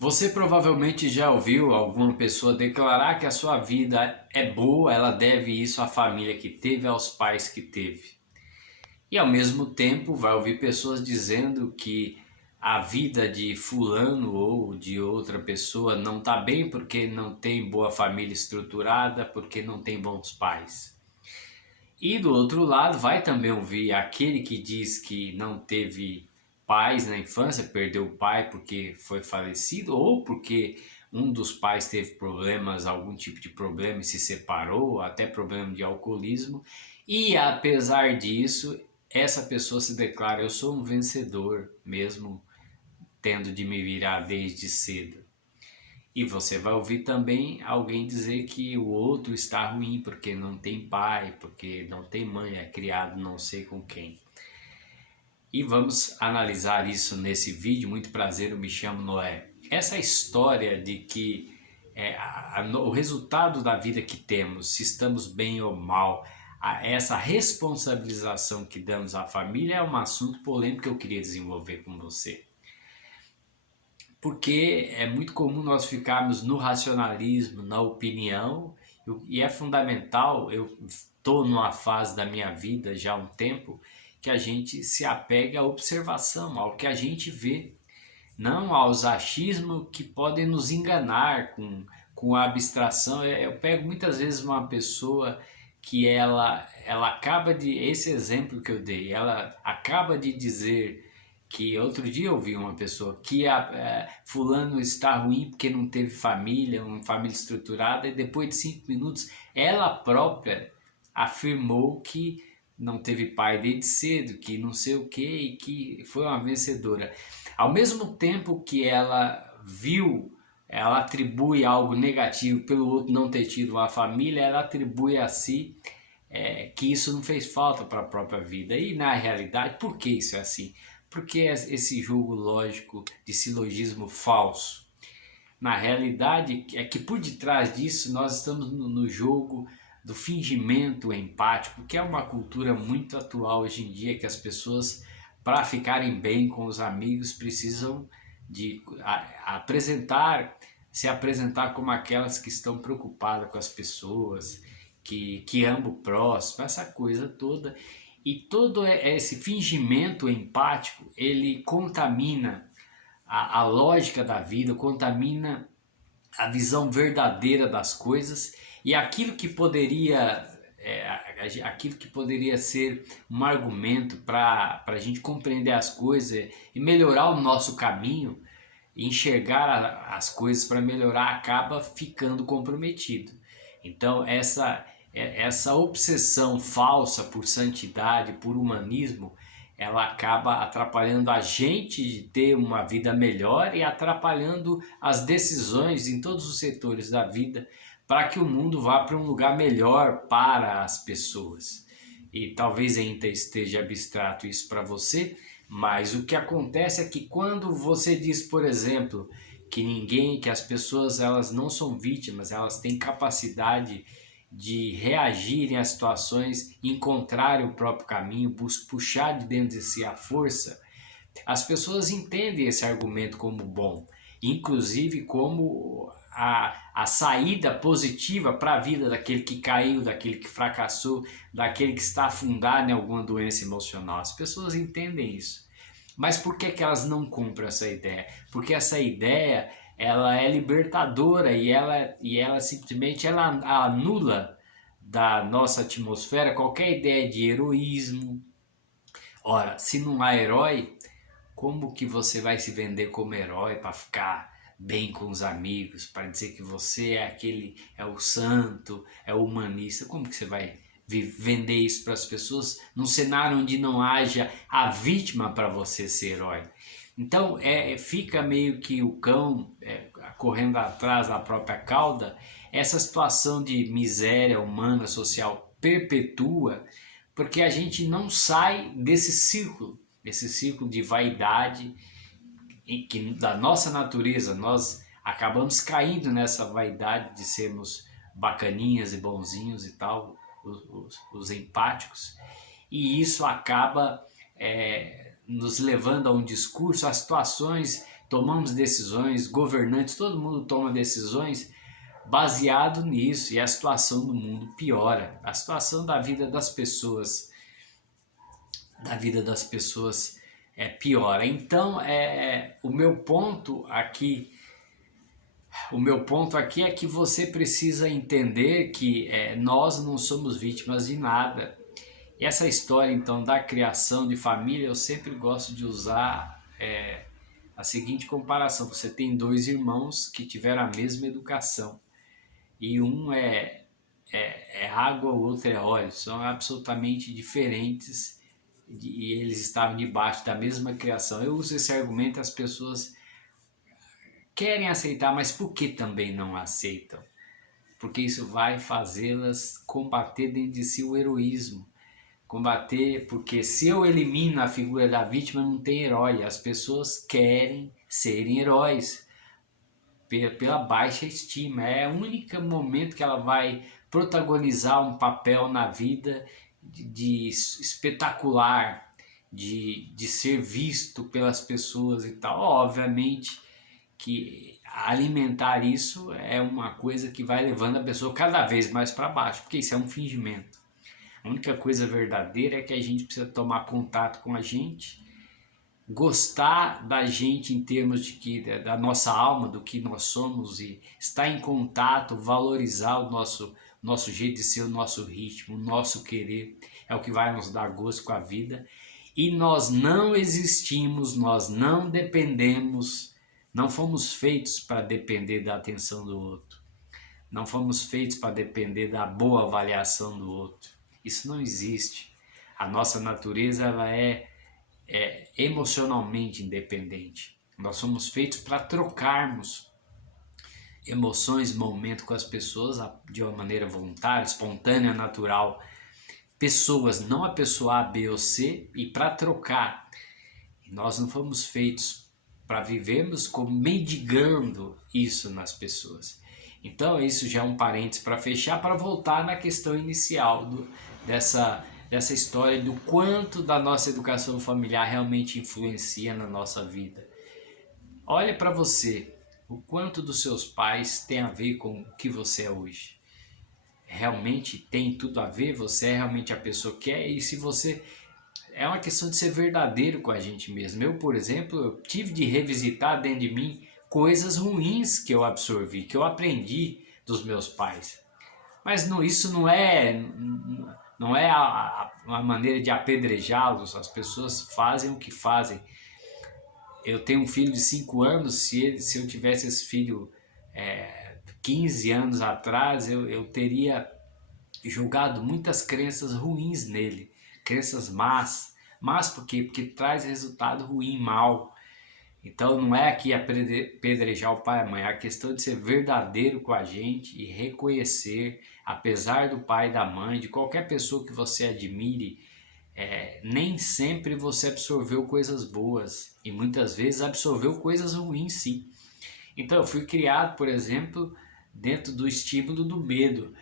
Você provavelmente já ouviu alguma pessoa declarar que a sua vida é boa, ela deve isso à família que teve, aos pais que teve. E ao mesmo tempo vai ouvir pessoas dizendo que a vida de fulano ou de outra pessoa não está bem porque não tem boa família estruturada, porque não tem bons pais. E do outro lado, vai também ouvir aquele que diz que não teve pais na infância, perdeu o pai porque foi falecido ou porque um dos pais teve problemas, algum tipo de problema e se separou, até problema de alcoolismo. E apesar disso, essa pessoa se declara: eu sou um vencedor, mesmo tendo de me virar desde cedo. E você vai ouvir também alguém dizer que o outro está ruim porque não tem pai, porque não tem mãe, é criado não sei com quem. E vamos analisar isso nesse vídeo. Muito prazer, eu me chamo Noé. Essa história de que o resultado da vida que temos, se estamos bem ou mal, essa responsabilização que damos à família é um assunto polêmico que eu queria desenvolver com você. Porque é muito comum nós ficarmos no racionalismo, na opinião, e é fundamental, eu estou numa fase da minha vida já há um tempo, que a gente se apegue à observação, ao que a gente vê, não aos achismos que podem nos enganar com a abstração. Eu pego muitas vezes uma pessoa que ela acaba de, esse exemplo que eu dei, ela acaba de dizer que outro dia eu vi uma pessoa que fulano está ruim porque não teve família, uma família estruturada, e depois de 5 minutos ela própria afirmou que não teve pai desde cedo, que não sei o que, e que foi uma vencedora. Ao mesmo tempo que ela viu, ela atribui algo negativo pelo outro não ter tido uma família, ela atribui a si que isso não fez falta para a própria vida. E na realidade, por que isso é assim? Porque esse jogo lógico de silogismo falso? Na realidade, é que por detrás disso nós estamos no jogo do fingimento empático, que é uma cultura muito atual hoje em dia, que as pessoas, para ficarem bem com os amigos, precisam de se apresentar como aquelas que estão preocupadas com as pessoas, que amam o próximo, essa coisa toda. E todo esse fingimento empático, ele contamina a lógica da vida, contamina a visão verdadeira das coisas, e aquilo que poderia ser um argumento para a gente compreender as coisas e melhorar o nosso caminho, enxergar as coisas para melhorar, acaba ficando comprometido. Então essa obsessão falsa por santidade, por humanismo, ela acaba atrapalhando a gente de ter uma vida melhor e atrapalhando as decisões em todos os setores da vida para que o mundo vá para um lugar melhor para as pessoas. E talvez ainda esteja abstrato isso para você, mas o que acontece é que quando você diz, por exemplo, que as pessoas elas não são vítimas, elas têm capacidade de reagirem às situações, encontrarem o próprio caminho, puxar de dentro de si a força, as pessoas entendem esse argumento como bom, inclusive como a saída positiva para a vida daquele que caiu, daquele que fracassou, daquele que está afundado em alguma doença emocional. As pessoas entendem isso. Mas por que elas não compram essa ideia? Porque essa ideia ela é libertadora e ela simplesmente ela anula da nossa atmosfera qualquer ideia de heroísmo. Ora, se não há herói, como que você vai se vender como herói para ficar bem com os amigos, para dizer que você é o santo, é o humanista? Como que você vai vender isso para as pessoas num cenário onde não haja a vítima para você ser herói? Então fica meio que o cão correndo atrás da própria cauda. Essa situação de miséria humana, social, perpetua, porque a gente não sai desse círculo de vaidade que da nossa natureza nós acabamos caindo nessa vaidade de sermos bacaninhas e bonzinhos e tal, os empáticos, e isso acaba nos levando a um discurso, a situações tomamos decisões, governantes, todo mundo toma decisões baseado nisso, e a situação do mundo piora, a situação da vida das pessoas piora. Então, o meu ponto aqui é que você precisa entender que nós não somos vítimas de nada. E essa história, então, da criação de família, eu sempre gosto de usar a seguinte comparação: você tem dois irmãos que tiveram a mesma educação, e um é água, o outro é óleo, são absolutamente diferentes, e eles estavam debaixo da mesma criação. Eu uso esse argumento, as pessoas querem aceitar, mas por que também não aceitam? Porque isso vai fazê-las combater dentro de si o heroísmo. Combater, porque se eu elimino a figura da vítima, não tem herói. As pessoas querem serem heróis pela baixa estima. É o único momento que ela vai protagonizar um papel na vida de espetacular, de ser visto pelas pessoas e tal. Obviamente que alimentar isso é uma coisa que vai levando a pessoa cada vez mais para baixo, porque isso é um fingimento. A única coisa verdadeira é que a gente precisa tomar contato com a gente, gostar da gente em termos da nossa alma, do que nós somos, e estar em contato, valorizar o nosso jeito de ser, o nosso ritmo, o nosso querer, é o que vai nos dar gosto com a vida. E nós não existimos, nós não dependemos, não fomos feitos para depender da atenção do outro, não fomos feitos para depender da boa avaliação do outro. Isso não existe. A nossa natureza ela é emocionalmente independente. Nós somos feitos para trocarmos emoções, momento com as pessoas de uma maneira voluntária, espontânea, natural. Pessoas, não a pessoa A, B ou C, e para trocar. E nós não fomos feitos para vivermos como mendigando isso nas pessoas. Então isso já é um parênteses para fechar, para voltar na questão inicial dessa história do quanto da nossa educação familiar realmente influencia na nossa vida. Olha para você, o quanto dos seus pais tem a ver com o que você é hoje. Realmente tem tudo a ver? Você é realmente a pessoa que é? E se você... É uma questão de ser verdadeiro com a gente mesmo. Eu, por exemplo, eu tive de revisitar dentro de mim coisas ruins que eu absorvi, que eu aprendi dos meus pais. Mas isso não é uma maneira de apedrejá-los. As pessoas fazem o que fazem. Eu tenho um filho de 5 anos, se eu tivesse esse filho 15 anos atrás, eu teria julgado muitas crenças ruins nele, crenças más. Mas por quê? Porque traz resultado ruim, mal. Então não é aqui apedrejar o pai e a mãe, é a questão de ser verdadeiro com a gente e reconhecer, apesar do pai e da mãe, de qualquer pessoa que você admire, nem sempre você absorveu coisas boas e muitas vezes absorveu coisas ruins, sim. Então eu fui criado, por exemplo, dentro do estímulo do medo.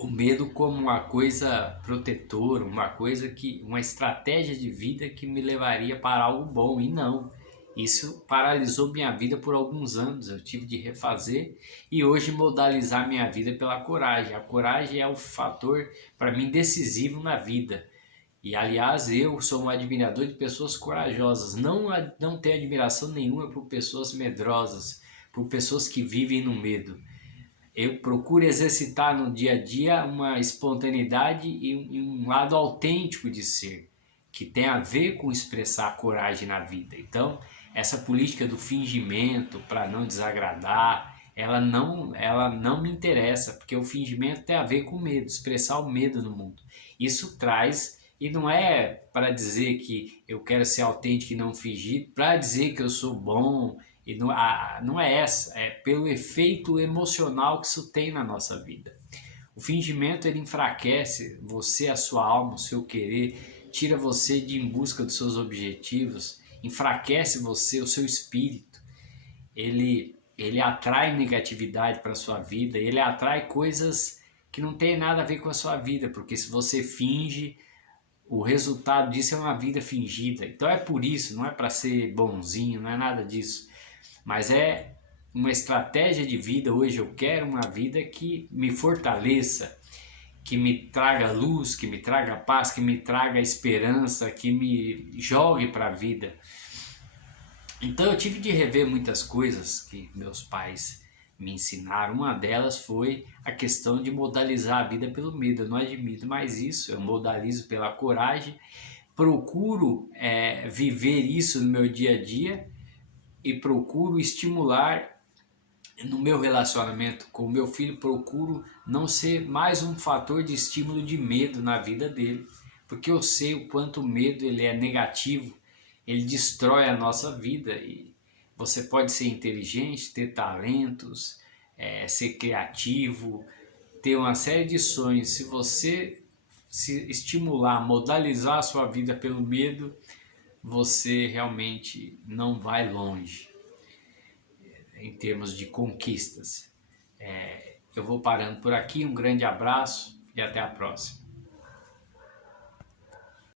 O medo como uma coisa protetora, uma estratégia de vida que me levaria para algo bom, e não. Isso paralisou minha vida por alguns anos, eu tive de refazer e hoje modalizar minha vida pela coragem. A coragem é o fator, para mim, decisivo na vida. E aliás, eu sou um admirador de pessoas corajosas, não tenho admiração nenhuma por pessoas medrosas, por pessoas que vivem no medo. Eu procuro exercitar no dia a dia uma espontaneidade e um lado autêntico de ser, que tem a ver com expressar coragem na vida. Então, essa política do fingimento para não desagradar, ela não me interessa, porque o fingimento tem a ver com medo, expressar o medo no mundo. Isso traz, e não é para dizer que eu quero ser autêntico e não fingir, para dizer que eu sou bom. E não é essa, é pelo efeito emocional que isso tem na nossa vida. O fingimento ele enfraquece você, a sua alma, o seu querer, tira você de em busca dos seus objetivos, enfraquece você, o seu espírito. Ele atrai negatividade para a sua vida, ele atrai coisas que não tem nada a ver com a sua vida, porque se você finge, o resultado disso é uma vida fingida. Então é por isso, não é para ser bonzinho, não é nada disso, mas é uma estratégia de vida. Hoje eu quero uma vida que me fortaleça, que me traga luz, que me traga paz, que me traga esperança, que me jogue para a vida. Então eu tive de rever muitas coisas que meus pais me ensinaram. Uma delas foi a questão de modalizar a vida pelo medo. Eu não admito mais isso, eu modalizo pela coragem. Procuro viver isso no meu dia a dia e procuro estimular no meu relacionamento com o meu filho. Procuro não ser mais um fator de estímulo de medo na vida dele, porque eu sei o quanto o medo ele é negativo, ele destrói a nossa vida. E você pode ser inteligente, ter talentos, ser criativo, ter uma série de sonhos. Se você se estimular, modalizar a sua vida pelo medo, você realmente não vai longe em termos de conquistas. Eu vou parando por aqui, um grande abraço e até a próxima.